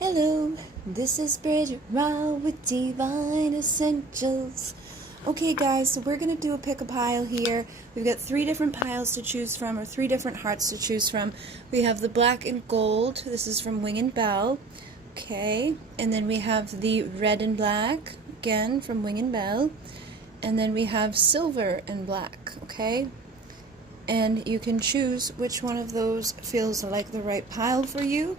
Hello, this is Bridget Raw with Divine Essentials. Okay guys, so we're going to do a pick a pile here. We've got 3 different piles to choose from, or 3 different hearts to choose from. We have the black and gold, this is from Wing and Bell. Okay, and then we have the red and black, again from Wing and Bell. And then we have silver and black, okay? And you can choose which one of those feels like the right pile for you.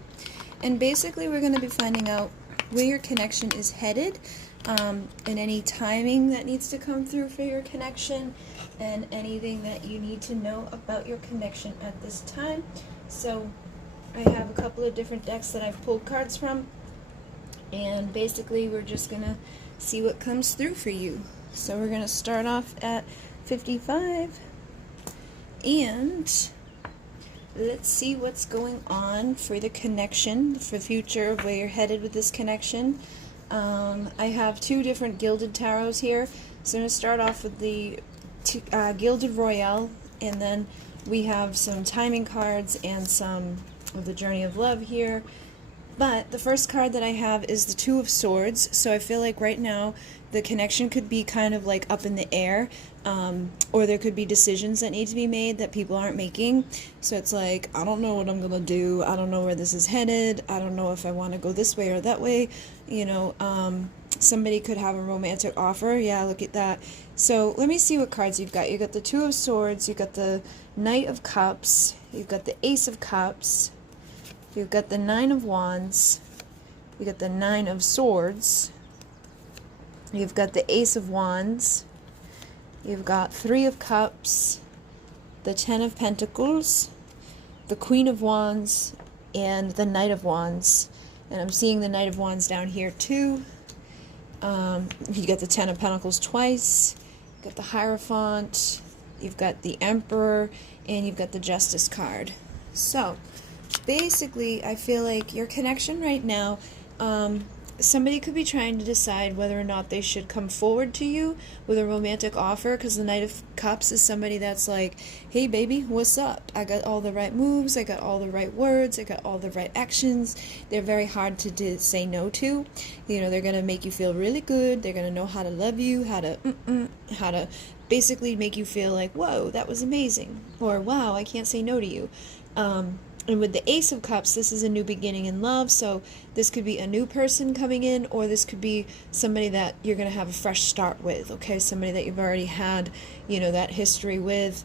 And basically we're going to be finding out where your connection is headed, and any timing that needs to come through for your connection, and anything that you need to know about your connection at this time. So I have a couple of different decks that I've pulled cards from, and basically we're just going to see what comes through for you. So we're going to start off at 55, and let's see what's going on for the connection, for the future of where you're headed with this connection. I have 2 different Gilded Tarots here. So I'm going to start off with the Gilded Royale, and then we have some timing cards and some of the Journey of Love here. But the first card that I have is the 2 of Swords, so I feel like right now the connection could be kind of like up in the air, or there could be decisions that need to be made that people aren't making. So it's like, I don't know what I'm gonna do, I don't know where this is headed, I don't know if I want to go this way or that way, you know. Somebody could have a romantic offer, yeah, look at that. So let me see what cards you've got. You've got the 2 of Swords, you've got the Knight of Cups, you've got the Ace of Cups, you've got the 9 of Wands, you've got the 9 of Swords, you've got the Ace of Wands, you've got 3 of Cups, the 10 of Pentacles, the Queen of Wands, and the Knight of Wands. And I'm seeing the Knight of Wands down here too. You got the 10 of Pentacles twice, you've got the Hierophant, you've got the Emperor, and you've got the Justice card. So basically, I feel like your connection right now, somebody could be trying to decide whether or not they should come forward to you with a romantic offer, because the Knight of Cups is somebody that's like, hey baby, what's up? I got all the right moves, I got all the right words, I got all the right actions. They're very hard to say no to. You know, they're going to make you feel really good, they're going to know how to love you, how to basically make you feel like, whoa, that was amazing, or wow, I can't say no to you. And with the Ace of Cups, this is a new beginning in love, so this could be a new person coming in, or this could be somebody that you're going to have a fresh start with, okay? Somebody that you've already had, you know, that history with,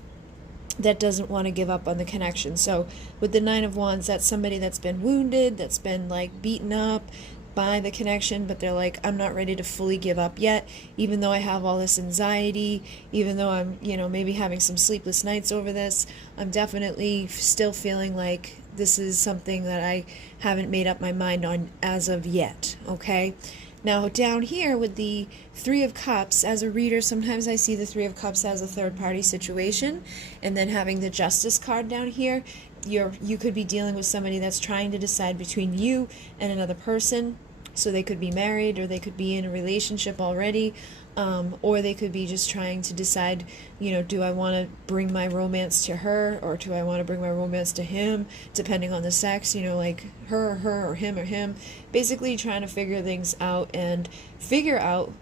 that doesn't want to give up on the connection. So with the 9 of Wands, that's somebody that's been wounded, that's been like beaten up by the connection, but they're like, I'm not ready to fully give up yet, even though I have all this anxiety, even though I'm, you know, maybe having some sleepless nights over this. I'm definitely still feeling like this is something that I haven't made up my mind on as of yet, okay? Now down here with the 3 of Cups, as a reader, sometimes I see the 3 of Cups as a third-party situation, and then having the Justice card down here, you could be dealing with somebody that's trying to decide between you and another person. So they could be married, or they could be in a relationship already, or they could be just trying to decide, you know, do I want to bring my romance to her, or do I want to bring my romance to him, depending on the sex, you know, like her, or him, or him. Basically trying to figure things out and figure out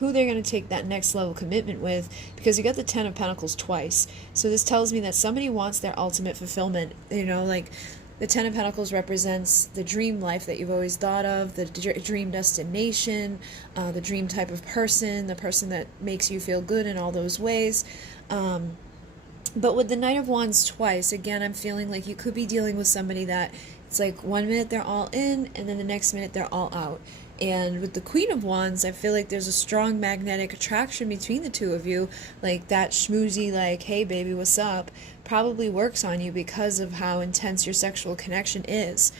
who they're going to take that next level commitment with, because you got the 10 of Pentacles twice. So this tells me that somebody wants their ultimate fulfillment, you know, like the 10 of Pentacles represents the dream life that you've always thought of, the dream destination, the dream type of person, the person that makes you feel good in all those ways. But with the Knight of Wands twice, again, I'm feeling like you could be dealing with somebody that it's like 1 minute they're all in, and then the next minute they're all out. And with the Queen of Wands, I feel like there's a strong magnetic attraction between the 2 of you. Like that schmoozy, like, hey baby, what's up, probably works on you because of how intense your sexual connection is.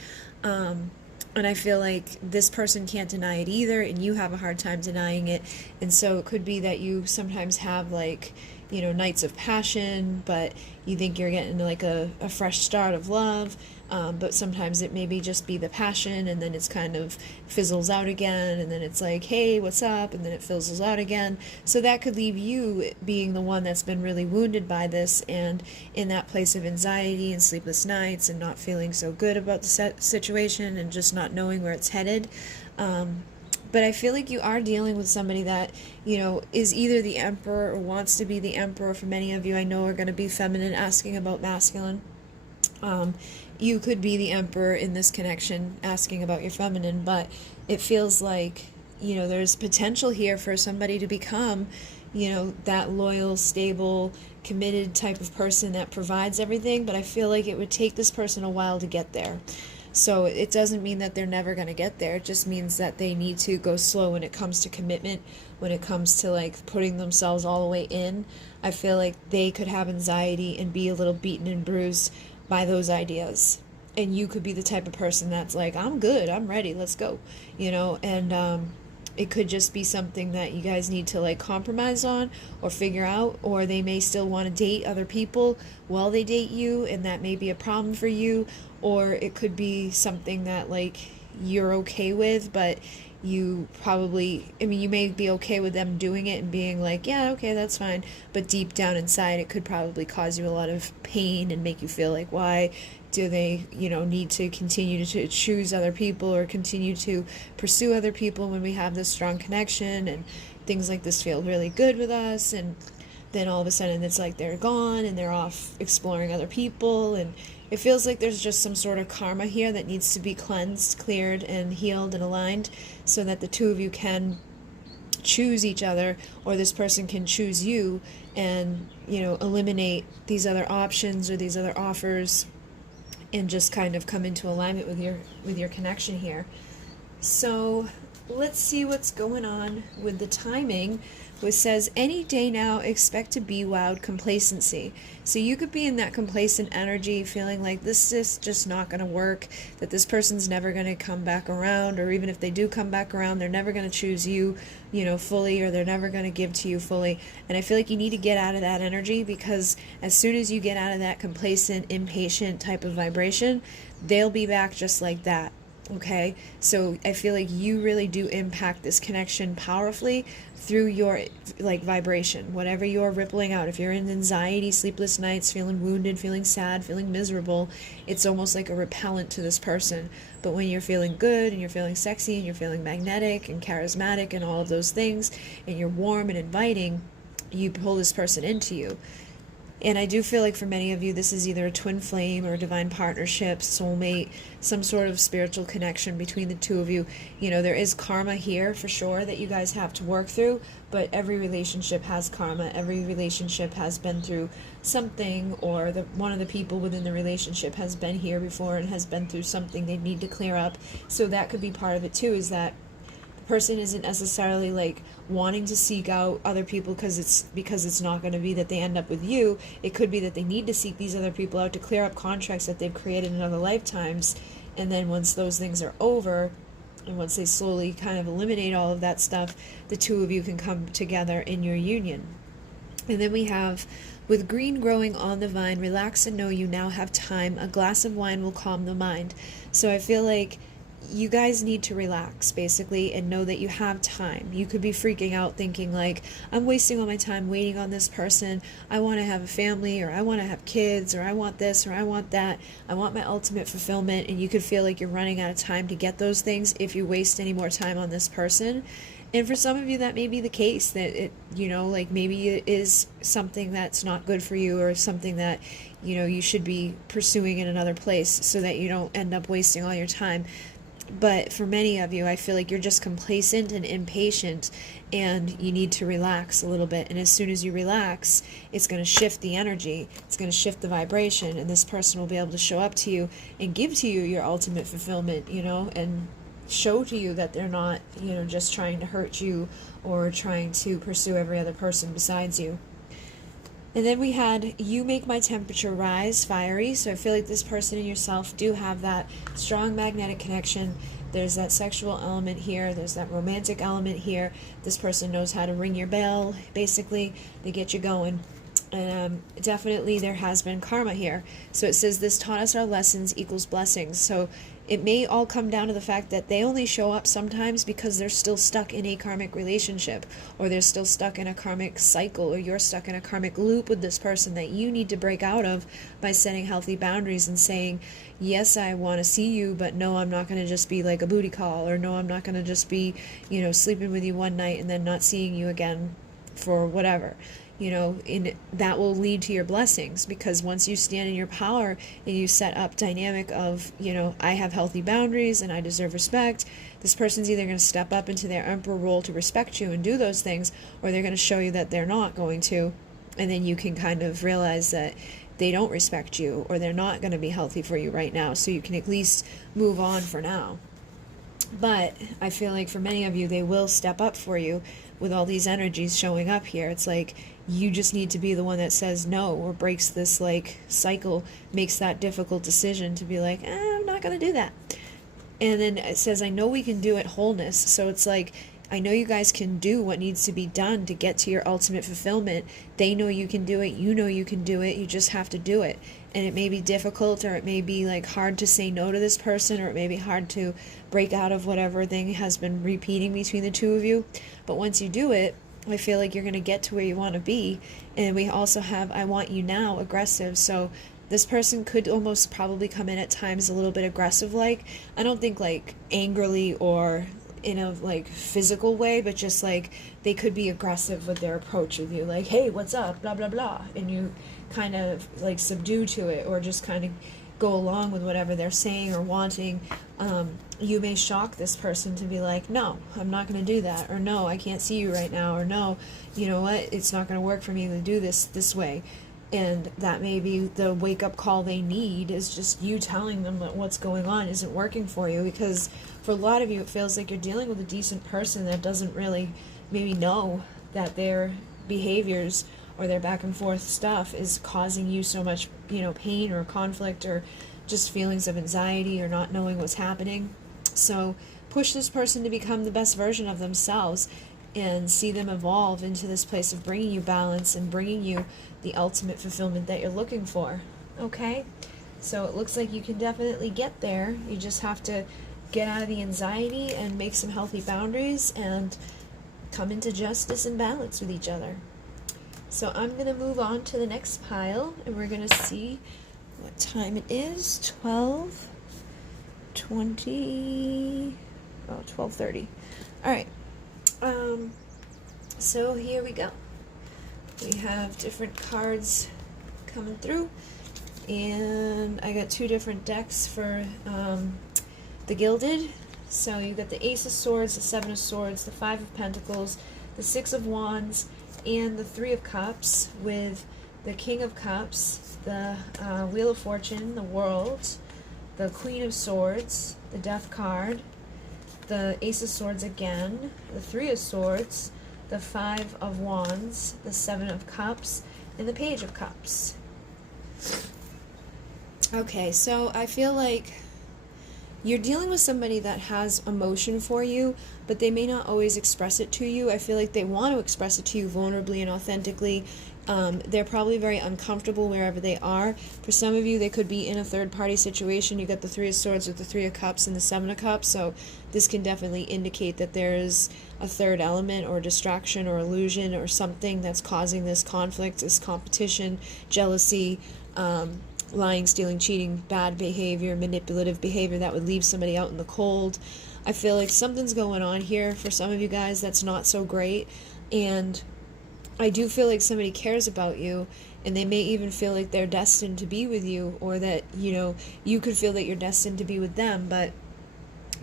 And I feel like this person can't deny it either, and you have a hard time denying it. And so it could be that you sometimes have, like, you know, nights of passion, but you think you're getting like a fresh start of love. But sometimes it maybe just be the passion, and then it's kind of fizzles out again, and then it's like, hey, what's up, and then it fizzles out again. So that could leave you being the one that's been really wounded by this, and in that place of anxiety and sleepless nights and not feeling so good about the situation and just not knowing where it's headed. But I feel like you are dealing with somebody that, is either the emperor or wants to be the emperor. For many of you, I know, are going to be feminine asking about masculine. You could be the emperor in this connection asking about your feminine, but it feels like, there's potential here for somebody to become, that loyal, stable, committed type of person that provides everything, but I feel like it would take this person a while to get there. So it doesn't mean that they're never going to get there. It just means that they need to go slow when it comes to commitment, when it comes to like putting themselves all the way in. I feel like they could have anxiety and be a little beaten and bruised by those ideas. And you could be the type of person that's like, I'm good, I'm ready, let's go, and it could just be something that you guys need to like compromise on or figure out, or they may still want to date other people while they date you, and that may be a problem for you. Or it could be something that like you're okay with, but you probably, you may be okay with them doing it and being like, yeah, okay, that's fine, but deep down inside it could probably cause you a lot of pain and make you feel like, why do they, need to continue to choose other people or continue to pursue other people when we have this strong connection and things like this feel really good with us, and then all of a sudden it's like they're gone and they're off exploring other people, and it feels like there's just some sort of karma here that needs to be cleansed, cleared, and healed and aligned so that the two of you can choose each other, or this person can choose you, and, eliminate these other options or these other offers and just kind of come into alignment with your connection here. So let's see what's going on with the timing, which says any day now expect to be wowed complacency. So you could be in that complacent energy, feeling like this is just not going to work, that this person's never going to come back around, or even if they do come back around, they're never going to choose you, fully, or they're never going to give to you fully. And I feel like you need to get out of that energy, because as soon as you get out of that complacent, impatient type of vibration, they'll be back just like that. Okay, so I feel like you really do impact this connection powerfully through your vibration, whatever you're rippling out. If you're in anxiety, sleepless nights, feeling wounded, feeling sad, feeling miserable, it's almost like a repellent to this person. But when you're feeling good and you're feeling sexy and you're feeling magnetic and charismatic and all of those things, and you're warm and inviting, you pull this person into you. And I do feel like for many of you, this is either a twin flame or a divine partnership, soulmate, some sort of spiritual connection between the two of you. There is karma here for sure that you guys have to work through, but every relationship has karma. Every relationship has been through something, or one of the people within the relationship has been here before and has been through something they need to clear up. So that could be part of it too, is that person isn't necessarily like wanting to seek out other people because it's not going to be that they end up with you. It could be that they need to seek these other people out to clear up contracts that they've created in other lifetimes, and then once those things are over, and once they slowly kind of eliminate all of that stuff, the two of you can come together in your union. And then we have, with green growing on the vine, relax and know you now have time. A glass of wine will calm the mind. So I feel like you guys need to relax, basically, and know that you have time. You could be freaking out thinking like, I'm wasting all my time waiting on this person. I want to have a family, or I want to have kids, or I want this, or I want that. I want my ultimate fulfillment. And you could feel like you're running out of time to get those things if you waste any more time on this person. And for some of you, that may be the case, that it, maybe it is something that's not good for you, or something that, you should be pursuing in another place so that you don't end up wasting all your time. But for many of you, I feel like you're just complacent and impatient, and you need to relax a little bit. And as soon as you relax, it's going to shift the energy, it's going to shift the vibration, and this person will be able to show up to you and give to you your ultimate fulfillment, and show to you that they're not, just trying to hurt you or trying to pursue every other person besides you. And then we had, you make my temperature rise, fiery. So I feel like this person and yourself do have that strong magnetic connection. There's that sexual element here. There's that romantic element here. This person knows how to ring your bell, basically. They get you going. Definitely there has been karma here. So it says this taught us our lessons equals blessings. So it may all come down to the fact that they only show up sometimes because they're still stuck in a karmic relationship, or they're still stuck in a karmic cycle, or you're stuck in a karmic loop with this person that you need to break out of by setting healthy boundaries and saying, yes, I want to see you, but no, I'm not going to just be like a booty call, or no, I'm not going to just be, sleeping with you one night and then not seeing you again for whatever. And that will lead to your blessings, because once you stand in your power and you set up dynamic of, I have healthy boundaries and I deserve respect, this person's either going to step up into their emperor role to respect you and do those things, or they're going to show you that they're not going to, and then you can kind of realize that they don't respect you, or they're not going to be healthy for you right now, so you can at least move on for now. But I feel like for many of you, they will step up for you with all these energies showing up here. It's like you just need to be the one that says no, or breaks this like cycle, makes that difficult decision to be like, I'm not going to do that. And then it says, I know we can do it wholeness. So it's like, I know you guys can do what needs to be done to get to your ultimate fulfillment. They know you can do it. You know you can do it. You just have to do it. And it may be difficult, or it may be like hard to say no to this person, or it may be hard to break out of whatever thing has been repeating between the two of you. But once you do it, I feel like you're going to get to where you want to be. And we also have I want you now aggressive. So this person could almost probably come in at times a little bit aggressive, like, I don't think like angrily or in a like physical way, but just like they could be aggressive with their approach with you, like, hey, what's up, blah blah blah, and you kind of like subdue to it, or just kind of go along with whatever they're saying or wanting. You may shock this person to be like, no, I'm not going to do that, or no, I can't see you right now, or no, you know what, it's not going to work for me to do this way. And that may be the wake-up call they need, is just you telling them that what's going on isn't working for you. Because for a lot of you, it feels like you're dealing with a decent person that doesn't really maybe know that their behaviors or their back and forth stuff is causing you so much, pain or conflict, or just feelings of anxiety, or not knowing what's happening. So push this person to become the best version of themselves, and see them evolve into this place of bringing you balance and bringing you the ultimate fulfillment that you're looking for. Okay? So it looks like you can definitely get there. You just have to get out of the anxiety and make some healthy boundaries and come into justice and balance with each other. So I'm going to move on to the next pile, and we're going to see what time it is. 12:30. All right. So here we go. We have different cards coming through, and I got two different decks for the Gilded. So you got the Ace of Swords, the Seven of Swords, the Five of Pentacles, the Six of Wands, and the Three of Cups, with the King of Cups, the Wheel of Fortune, the World, the Queen of Swords, the Death card, the Ace of Swords again, the Three of Swords, the Five of Wands, the Seven of Cups, and the Page of Cups. Okay, so I feel like you're dealing with somebody that has emotion for you, but they may not always express it to you. I feel like they want to express it to you vulnerably and authentically. They're probably very uncomfortable wherever they are. For some of you, they could be in a third-party situation. You got the Three of Swords with the Three of Cups and the Seven of Cups, so this can definitely indicate that there is a third element or distraction or illusion or something that's causing this conflict, this competition, jealousy, lying, stealing, cheating, bad behavior, manipulative behavior that would leave somebody out in the cold. I feel like something's going on here for some of you guys that's not so great, and I do feel like somebody cares about you, and they may even feel like they're destined to be with you, or that, you could feel that you're destined to be with them, but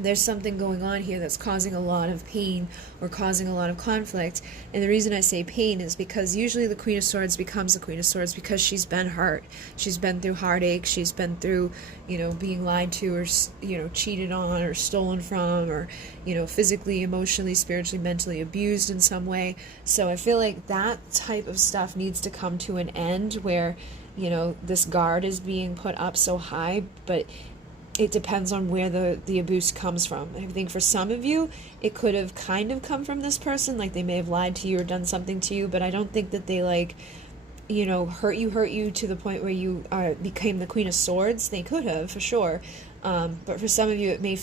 there's something going on here that's causing a lot of pain or causing a lot of conflict. And the reason I say pain is because usually the Queen of Swords becomes the Queen of Swords because she's been hurt. She's been through heartache. She's been through, being lied to, or, cheated on, or stolen from, or, physically, emotionally, spiritually, mentally abused in some way. So I feel like that type of stuff needs to come to an end, where, this guard is being put up so high, but it depends on where the abuse comes from. I think for some of you, it could have kind of come from this person, like they may have lied to you or done something to you, but I don't think that they hurt you to the point where you became the Queen of Swords. They could have, for sure. But for some of you, it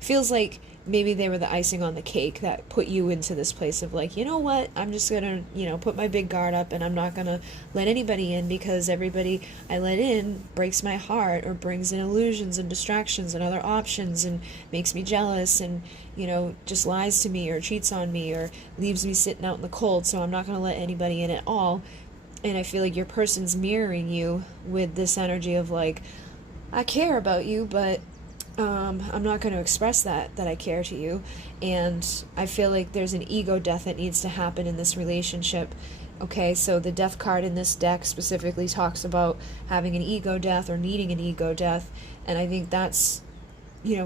feels like maybe they were the icing on the cake that put you into this place of like, you know what, I'm just gonna, put my big guard up, and I'm not gonna let anybody in, because everybody I let in breaks my heart, or brings in illusions and distractions and other options, and makes me jealous, and just lies to me, or cheats on me, or leaves me sitting out in the cold. So I'm not gonna let anybody in at all. And I feel like your person's mirroring you with this energy of like, I care about you, but I'm not going to express that I care to you. And I feel like there's an ego death that needs to happen in this relationship. Okay, so the death card in this deck specifically talks about having an ego death, or needing an ego death. And I think that's,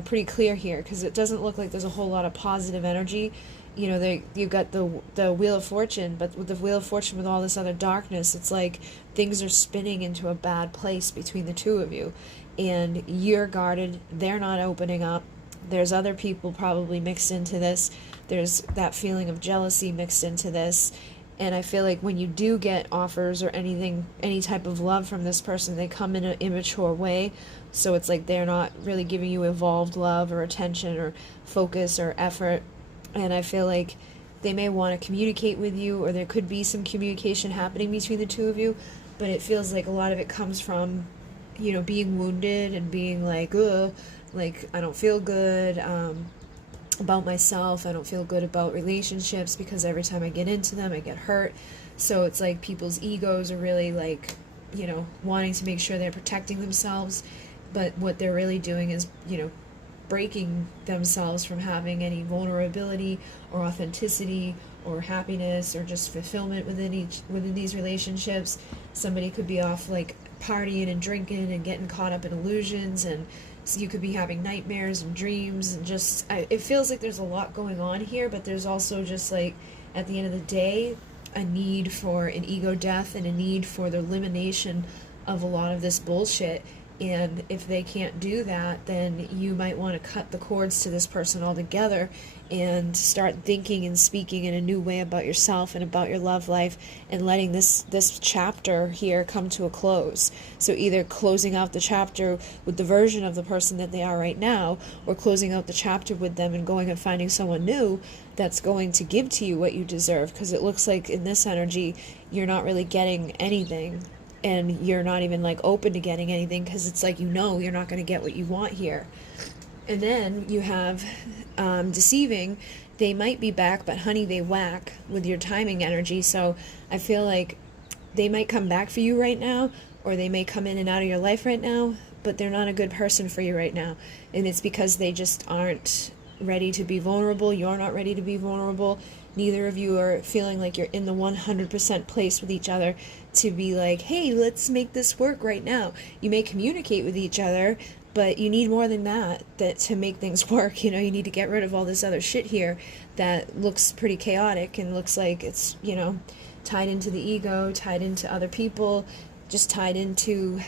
pretty clear here, because it doesn't look like there's a whole lot of positive energy. You've got the Wheel of Fortune, but with the Wheel of Fortune with all this other darkness, it's like things are spinning into a bad place between the two of you. And you're guarded, they're not opening up. There's other people probably mixed into this. There's that feeling of jealousy mixed into this. And I feel like when you do get offers or anything, any type of love from this person, they come in an immature way. So it's like they're not really giving you evolved love or attention or focus or effort. And I feel like they may want to communicate with you, or there could be some communication happening between the two of you, but it feels like a lot of it comes from being wounded and being like, ugh, like, I don't feel good about myself. I don't feel good about relationships, because every time I get into them, I get hurt. So it's like people's egos are really like, wanting to make sure they're protecting themselves. But what they're really doing is, breaking themselves from having any vulnerability or authenticity or happiness or just fulfillment within these relationships. Somebody could be off like partying and drinking and getting caught up in illusions, and so you could be having nightmares and dreams, and it feels like there's a lot going on here. But there's also just like, at the end of the day, a need for an ego death and a need for the elimination of a lot of this bullshit. And if they can't do that, then you might want to cut the cords to this person altogether and start thinking and speaking in a new way about yourself and about your love life, and letting this chapter here come to a close. So either closing out the chapter with the version of the person that they are right now, or closing out the chapter with them and going and finding someone new that's going to give to you what you deserve. Because it looks like in this energy, you're not really getting anything. And you're not even like open to getting anything, because it's like, you're not going to get what you want here. And then you have deceiving. They might be back, but honey, they whack with your timing energy. So I feel like they might come back for you right now, or they may come in and out of your life right now, but they're not a good person for you right now. And it's because they just aren't ready to be vulnerable. You're not ready to be vulnerable. Neither of you are feeling like you're in the 100% place with each other to be like, hey, let's make this work right now. You may communicate with each other, but you need more than that to make things work. You need to get rid of all this other shit here that looks pretty chaotic and looks like it's, tied into the ego, tied into other people, just tied into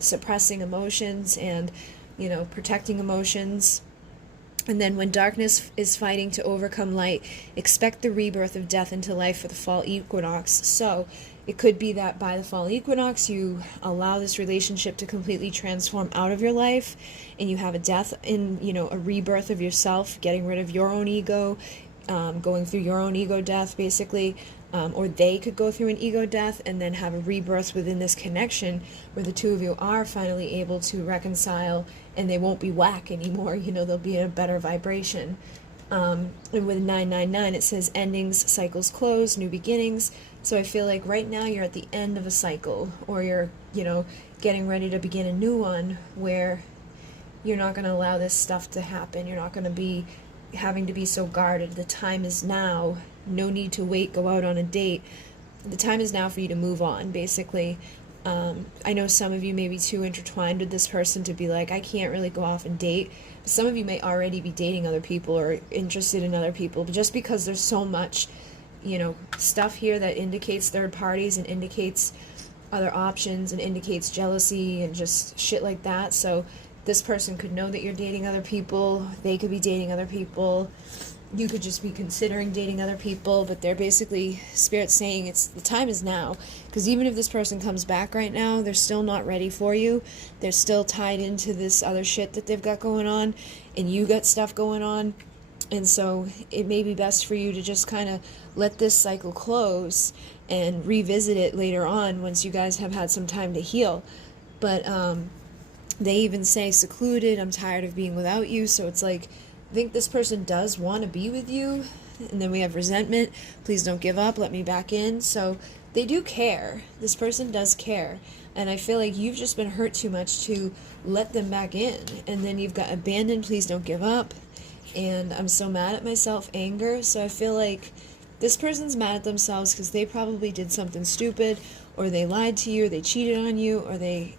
suppressing emotions and, protecting emotions. And then when darkness is fighting to overcome light, expect the rebirth of death into life for the fall equinox. So it could be that by the fall equinox, you allow this relationship to completely transform out of your life, and you have a death in, a rebirth of yourself, getting rid of your own ego, going through your own ego death, basically. Or they could go through an ego death and then have a rebirth within this connection where the two of you are finally able to reconcile, and they won't be whack anymore. They'll be in a better vibration. And with 999, it says endings, cycles close, new beginnings. So I feel like right now you're at the end of a cycle, or you're, getting ready to begin a new one where you're not going to allow this stuff to happen. You're not going to be having to be so guarded. The time is now. No need to wait, go out on a date. The time is now for you to move on, basically. I know some of you may be too intertwined with this person to be like, I can't really go off and date. But some of you may already be dating other people or interested in other people. But just because there's so much, stuff here that indicates third parties and indicates other options and indicates jealousy and just shit like that. So this person could know that you're dating other people. They could be dating other people. you could just be considering dating other people, but they're basically, Spirit saying the time is now, because even if this person comes back right now, they're still not ready for you. They're still tied into this other shit that they've got going on, and you got stuff going on. And so it may be best for you to just kind of let this cycle close and revisit it later on once you guys have had some time to heal. But they even say secluded, I'm tired of being without you. So it's like, I think this person does want to be with you. And then we have resentment. Please don't give up. Let me back in. So they do care. This person does care. And I feel like you've just been hurt too much to let them back in. And then you've got abandoned. Please don't give up. And I'm so mad at myself, anger. So I feel like this person's mad at themselves because they probably did something stupid, or they lied to you, or they cheated on you, or they,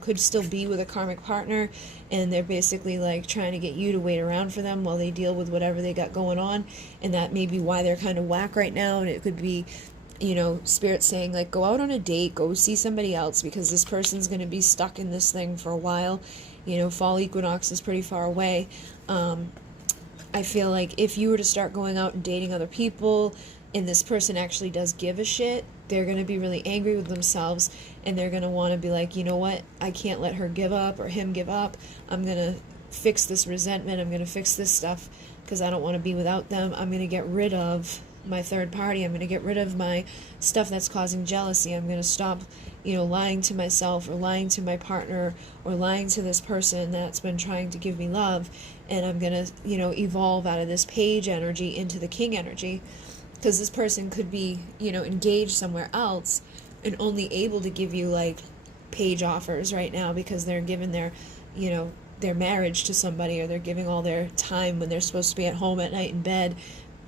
could still be with a karmic partner, and they're basically like trying to get you to wait around for them while they deal with whatever they got going on. And that may be why they're kind of whack right now. And it could be, Spirit saying like, go out on a date, go see somebody else, because this person's going to be stuck in this thing for a while. Fall equinox is pretty far away. I feel like if you were to start going out and dating other people, and this person actually does give a shit, they're going to be really angry with themselves, and they're going to want to be like, you know what, I can't let her give up or him give up. I'm going to fix this resentment. I'm going to fix this stuff because I don't want to be without them. I'm going to get rid of my third party. I'm going to get rid of my stuff that's causing jealousy. I'm going to stop, lying to myself, or lying to my partner, or lying to this person that's been trying to give me love. And I'm going to, evolve out of this page energy into the king energy. Because this person could be, engaged somewhere else and only able to give you like page offers right now because they're giving their, their marriage to somebody, or they're giving all their time when they're supposed to be at home at night in bed.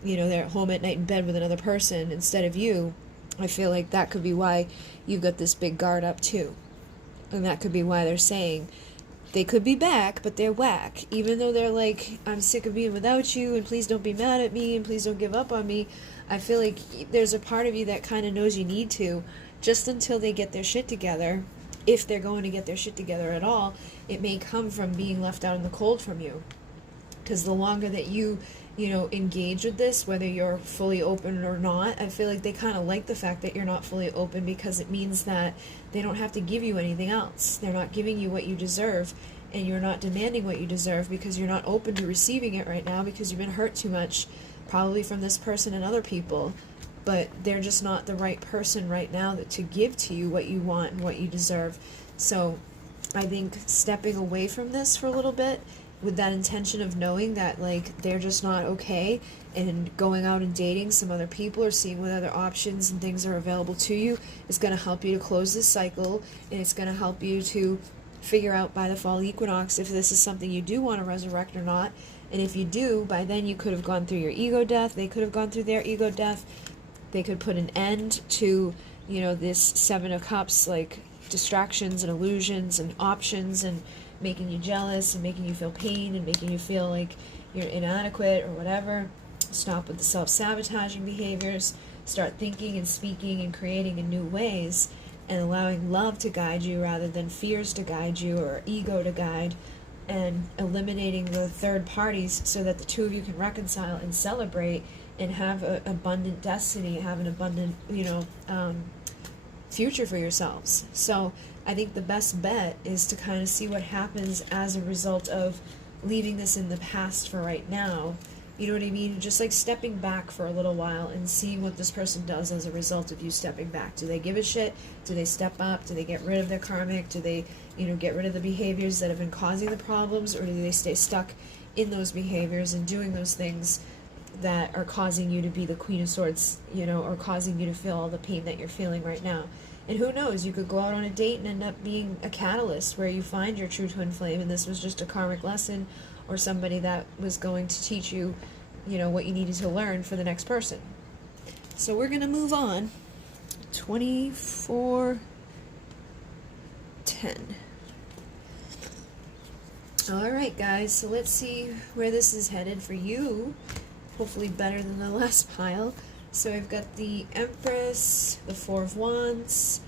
They're at home at night in bed with another person instead of you. I feel like that could be why you've got this big guard up too. And that could be why they're saying they could be back, but they're whack. Even though they're like, I'm sick of being without you, and please don't be mad at me, and please don't give up on me. I feel like there's a part of you that kind of knows you need to, just until they get their shit together. If they're going to get their shit together at all, it may come from being left out in the cold from you. Because the longer that you engage with this, whether you're fully open or not, I feel like they kind of like the fact that you're not fully open, because it means that they don't have to give you anything else. They're not giving you what you deserve, and you're not demanding what you deserve because you're not open to receiving it right now, because you've been hurt too much, probably from this person and other people. But they're just not the right person right now to give to you what you want and what you deserve. So I think stepping away from this for a little bit, with that intention of knowing that like they're just not okay, and going out and dating some other people or seeing what other options and things are available to you, is going to help you to close this cycle, and it's going to help you to figure out by the fall equinox if this is something you do want to resurrect or not. And if you do, by then you could have gone through your ego death, they could have gone through their ego death, they could put an end to this Seven of Cups, like distractions and illusions and options, and making you jealous and making you feel pain and making you feel like you're inadequate or whatever. Stop with the self-sabotaging behaviors. Start thinking and speaking and creating in new ways, and allowing love to guide you rather than fears to guide you or ego to guide, and eliminating the third parties so that the two of you can reconcile and celebrate and have an abundant destiny, have an abundant, future for yourselves. So I think the best bet is to kind of see what happens as a result of leaving this in the past for right now. You know what I mean? Just like stepping back for a little while and seeing what this person does as a result of you stepping back. Do they give a shit? Do they step up? Do they get rid of their karmic? Do they, get rid of the behaviors that have been causing the problems? Or do they stay stuck in those behaviors and doing those things that are causing you to be the Queen of Swords, or causing you to feel all the pain that you're feeling right now? And who knows, you could go out on a date and end up being a catalyst where you find your true twin flame, and this was just a karmic lesson, or somebody that was going to teach you, what you needed to learn for the next person. So we're going to move on. 24:10. Alright guys, so let's see where this is headed for you. Hopefully better than the last pile. So we've got the Empress, the Four of Wands,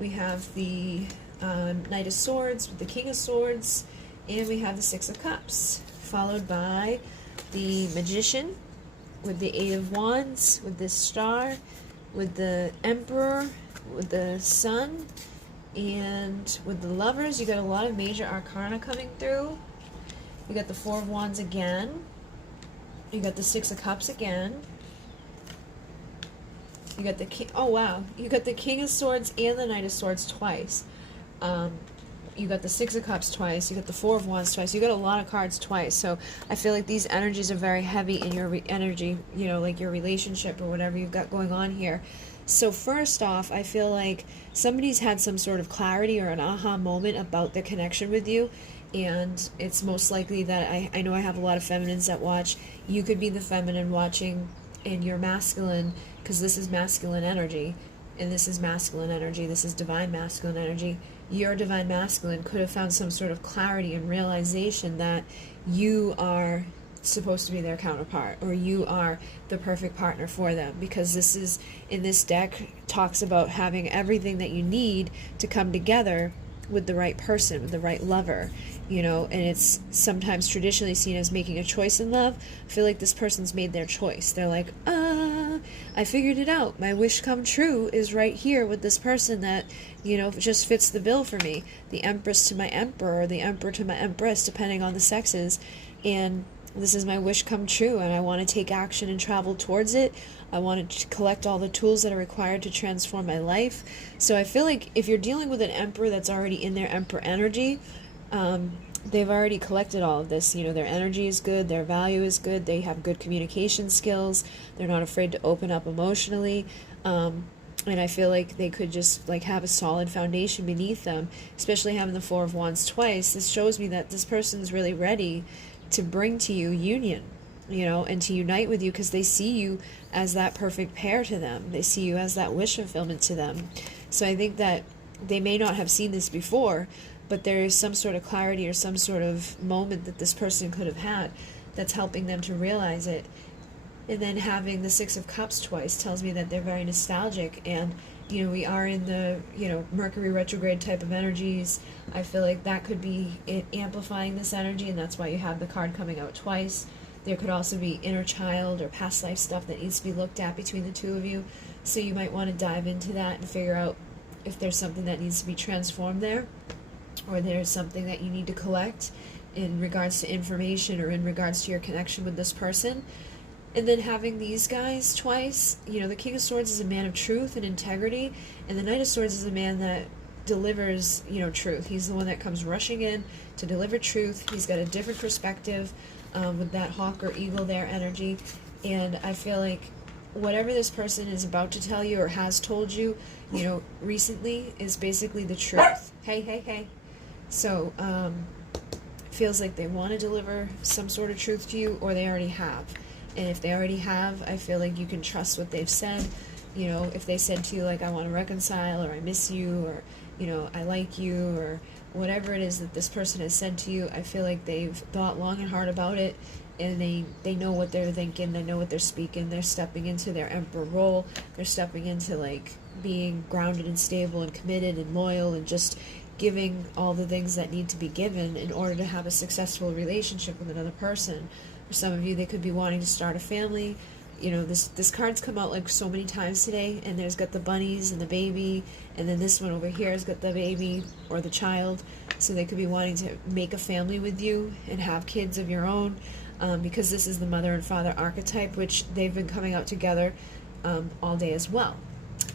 we have the Knight of Swords with the King of Swords, and we have the Six of Cups, followed by the Magician, with the Eight of Wands, with this Star, with the Emperor, with the Sun, and with the Lovers. You got a lot of major arcana coming through. You got the Four of Wands again. You got the Six of Cups again. You got the King. Oh wow! You got the King of Swords and the Knight of Swords twice. You got the Six of Cups twice. You got the Four of Wands twice. You got a lot of cards twice. So I feel like these energies are very heavy in your energy. You know, like your relationship or whatever you've got going on here. So first off, I feel like somebody's had some sort of clarity or an aha moment about their connection with you. And it's most likely that I know I have a lot of feminines that watch. You could be the feminine watching, and you're masculine, because this is masculine energy, and this is masculine energy. This is divine masculine energy. Your divine masculine could have found some sort of clarity and realization that you are supposed to be their counterpart, or you are the perfect partner for them, because this is, in this deck, talks about having everything that you need to come together with the right person, with the right lover, you know, and it's sometimes traditionally seen as making a choice in love. I feel like this person's made their choice. They're like, I figured it out. My wish come true is right here with this person that, you know, just fits the bill for me. The Empress to my Emperor, or the Emperor to my Empress, depending on the sexes, and this is my wish come true, and I want to take action and travel towards it. I want to collect all the tools that are required to transform my life. So I feel like if you're dealing with an Emperor that's already in their Emperor energy, they've already collected all of this. You know, their energy is good, their value is good, they have good communication skills, they're not afraid to open up emotionally, and I feel like they could just like have a solid foundation beneath them, especially having the Four of Wands twice. This shows me that this person's really ready to bring to you union, you know, and to unite with you, because they see you as that perfect pair to them. They see you as that wish fulfillment to them. So I think that they may not have seen this before, but there is some sort of clarity or some sort of moment that this person could have had that's helping them to realize it. And then having the Six of Cups twice tells me that they're very nostalgic, and you know, we are in the, you know, Mercury retrograde type of energies. I feel like that could be it amplifying this energy, and that's why you have the card coming out twice. There could also be inner child or past life stuff that needs to be looked at between the two of you. So you might want to dive into that and figure out if there's something that needs to be transformed there, or there's something that you need to collect in regards to information or in regards to your connection with this person. And then having these guys twice, you know, the King of Swords is a man of truth and integrity, and the Knight of Swords is a man that delivers, you know, truth. He's the one that comes rushing in to deliver truth. He's got a different perspective with that hawk or eagle there energy, and I feel like whatever this person is about to tell you or has told you, you know, recently is basically the truth. Hey. So, feels like they want to deliver some sort of truth to you, or they already have. And if they already have, I feel like you can trust what they've said. You know, if they said to you, like, I want to reconcile, or I miss you, or, you know, I like you, or whatever it is that this person has said to you, I feel like they've thought long and hard about it, and they know what they're thinking, they know what they're speaking, they're stepping into their Emperor role, they're stepping into, like, being grounded and stable and committed and loyal and just giving all the things that need to be given in order to have a successful relationship with another person. For some of you, they could be wanting to start a family. You know, this card's come out like so many times today, and there's got the bunnies and the baby, and then this one over here has got the baby or the child. So they could be wanting to make a family with you and have kids of your own, because this is the mother and father archetype, which they've been coming out together all day as well.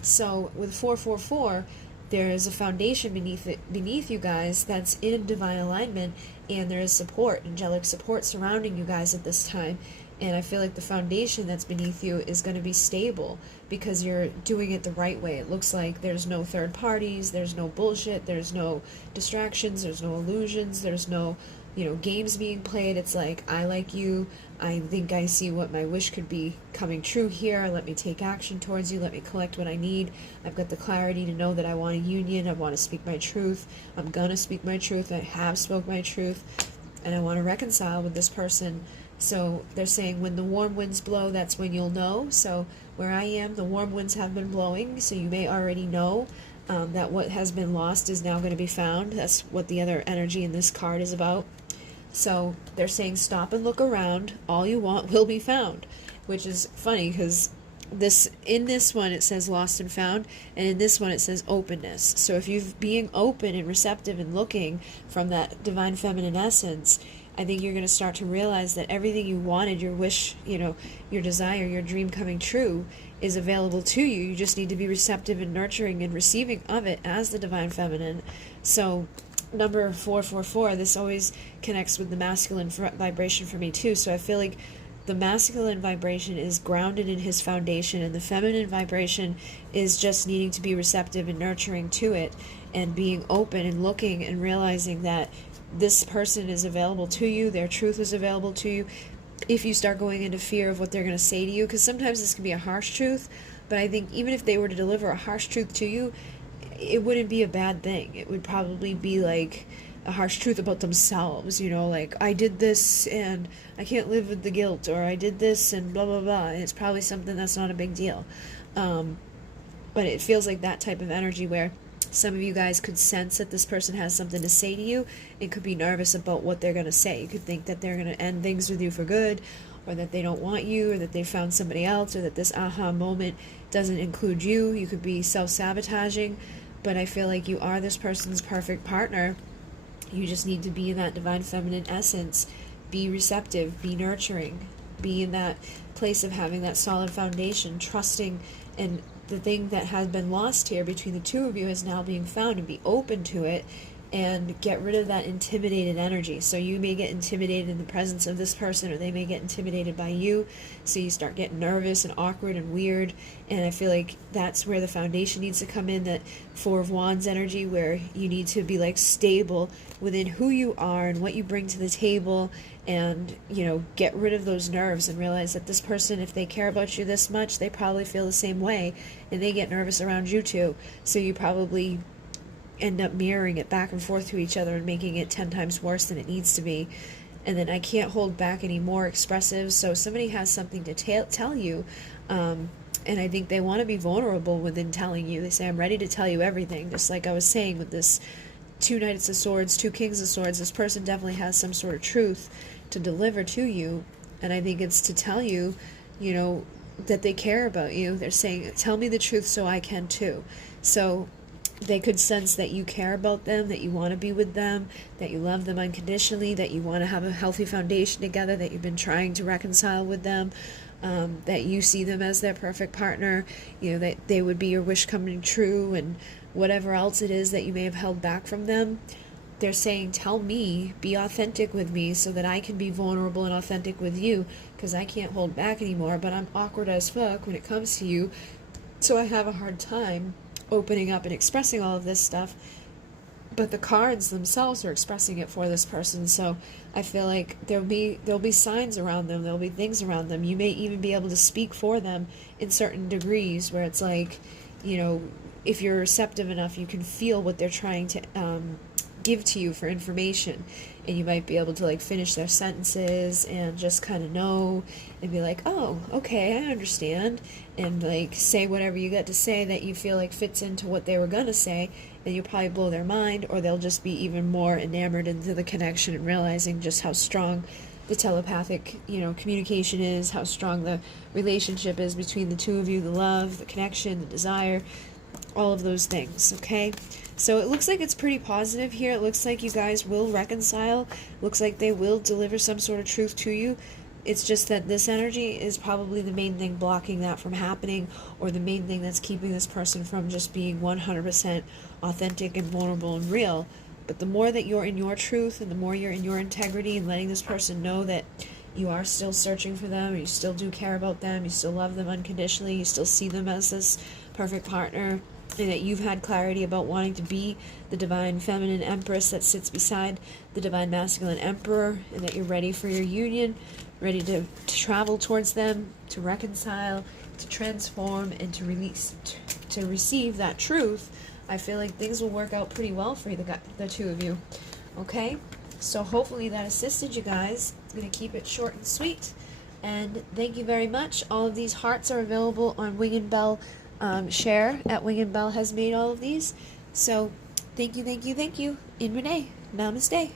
So with 444, there is a foundation beneath you guys that's in divine alignment, and there is support, angelic support surrounding you guys at this time. And I feel like the foundation that's beneath you is going to be stable because you're doing it the right way. It looks like there's no third parties, there's no bullshit, there's no distractions, there's no illusions, there's no, you know, games being played. It's like, I like you, I think I see what my wish could be coming true here, let me take action towards you, let me collect what I need. I've got the clarity to know that I want a union, I want to speak my truth, I'm gonna speak my truth, I have spoke my truth, and I want to reconcile with this person. So they're saying when the warm winds blow, that's when you'll know. So where I am, the warm winds have been blowing, so you may already know that what has been lost is now going to be found. That's what the other energy in this card is about. So they're saying stop and look around. All you want will be found, which is funny because in this one it says lost and found, and in this one it says openness. So if you're being open and receptive and looking from that divine feminine essence, I think you're going to start to realize that everything you wanted, your wish, your desire, your dream coming true is available to you. You just need to be receptive and nurturing and receiving of it as the divine feminine. So number 444, this always connects with the masculine vibration for me too. So I feel like the masculine vibration is grounded in his foundation, and the feminine vibration is just needing to be receptive and nurturing to it, and being open and looking and realizing that this person is available to you, their truth is available to you. If you start going into fear of what they're going to say to you, because sometimes this can be a harsh truth, but I think even if they were to deliver a harsh truth to you, it wouldn't be a bad thing. It would probably be like a harsh truth about themselves, like I did this and I can't live with the guilt, or I did this and blah blah blah, and it's probably something that's not a big deal. But it feels like that type of energy where some of you guys could sense that this person has something to say to you and could be nervous about what they're going to say. You could think that they're going to end things with you for good, or that they don't want you, or that they found somebody else, or that this aha moment doesn't include you. You could be self-sabotaging, but I feel like you are this person's perfect partner. You just need to be in that divine feminine essence. Be receptive, be nurturing, be in that place of having that solid foundation, trusting, and the thing that has been lost here between the two of you is now being found, and be open to it and get rid of that intimidated energy. So you may get intimidated in the presence of this person, or they may get intimidated by you, so you start getting nervous and awkward and weird. And I feel like that's where the foundation needs to come in, that Four of Wands energy, where you need to be like stable within who you are and what you bring to the table, and get rid of those nerves and realize that this person, if they care about you this much, they probably feel the same way, and they get nervous around you too. So you probably end up mirroring it back and forth to each other and making it 10 times worse than it needs to be. And then I can't hold back any more expressive. So somebody has something to tell you, and I think they want to be vulnerable within telling you. They say, I'm ready to tell you everything. Just like I was saying with this 2 Knights of Swords, 2 Kings of Swords, this person definitely has some sort of truth to deliver to you. And I think it's to tell you, that they care about you. They're saying, tell me the truth so I can too. So they could sense that you care about them, that you want to be with them, that you love them unconditionally, that you want to have a healthy foundation together, that you've been trying to reconcile with them, that you see them as their perfect partner, that they would be your wish coming true, and whatever else it is that you may have held back from them. They're saying, tell me, be authentic with me so that I can be vulnerable and authentic with you, because I can't hold back anymore, but I'm awkward as fuck when it comes to you, so I have a hard time opening up and expressing all of this stuff. But the cards themselves are expressing it for this person, so I feel like there'll be signs around them, there'll be things around them. You may even be able to speak for them in certain degrees, where it's like, if you're receptive enough, you can feel what they're trying to give to you for information, and you might be able to like finish their sentences and just kind of know and be like, oh, okay, I understand, and like say whatever you got to say that you feel like fits into what they were gonna say, and you'll probably blow their mind, or they'll just be even more enamored into the connection and realizing just how strong the telepathic communication is, how strong the relationship is between the two of you, the love, the connection, the desire, all of those things. Okay, so it looks like it's pretty positive here. It looks like you guys will reconcile. Looks like they will deliver some sort of truth to you. It's just that this energy is probably the main thing blocking that from happening, or the main thing that's keeping this person from just being 100% authentic and vulnerable and real. But the more that you're in your truth, and the more you're in your integrity, and letting this person know that you are still searching for them, you still do care about them, you still love them unconditionally, you still see them as this perfect partner, and that you've had clarity about wanting to be the divine feminine empress that sits beside the divine masculine emperor, and that you're ready for your union, ready to travel towards them, to reconcile, to transform, and to release, to receive that truth. I feel like things will work out pretty well for you, the two of you. Okay? So hopefully that assisted you guys. I'm going to keep it short and sweet. And thank you very much. All of these hearts are available on Wing and Bell Share. At Wing and Bell has made all of these. So thank you, thank you, thank you. In Renee. Namaste.